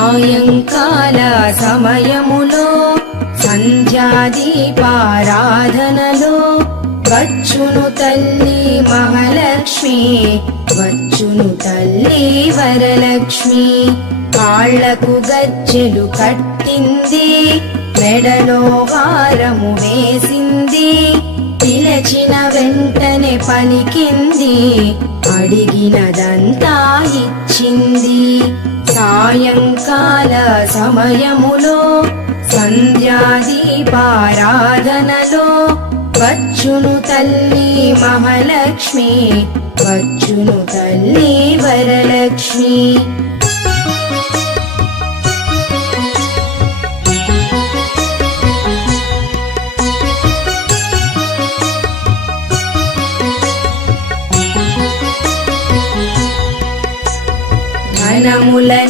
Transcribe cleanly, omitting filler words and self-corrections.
సాయంకాల సమయములో సంధ్యాదీపారాధనలో వచ్చును తల్లి మహాలక్ష్మి, వచ్చును తల్లి వరలక్ష్మి. కాళ్లకు గజ్జెలు కట్టింది, మెడలో హారము వేసింది, పిలచిన వెంటనే పలికింది, అడిగినదంతా ఇచ్చింది. సాయంకాల సమయములో సంధ్యాదీపారాధనలో వచ్చును తల్లి మహాలక్ష్మి, వచ్చును తల్లి వరలక్ష్మి. ధనములని